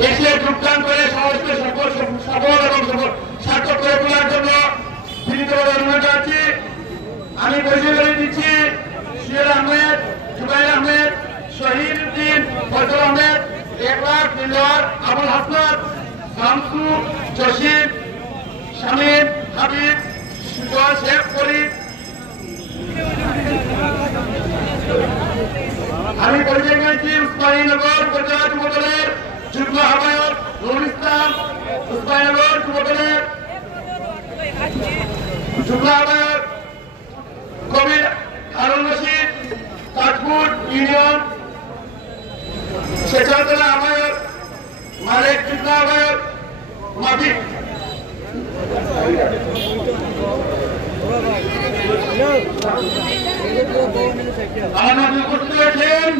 দেশে যোগদান করে সমাজকে সফল এবং সার্থক করে তোলার জন্য বিনীতভাবে অনুরোধ জানাচ্ছি। আমি পরিচয় করে দিচ্ছি সুহেল আহমেদ, জুবাইর আহমেদ, শহীদ উদ্দিন, ফজল আহমেদ, একলাখ, দিলওয়ার, আবুল হাসনাত, শামসু, জসিম, শামীম, হাবিব, সুজয়, শেখ ফরিদ। আমি পরিচয় করেছি উসমানীনগর উপজেলা যুবদলের যুগ্ম আহ্বায়ক নুরুল ইসলাম, উসমানীনগর যুবদলের যুগ্ম আহ্বায়ক কবির হারুন রশিদ, তাজপুর ইউনিয়ন স্বেচ্ছাসেবক আহ্বায়ক মালিক, যুগ্ম আহ্বায়ক মাফিক। আমার উপস্থিত হয়েছেন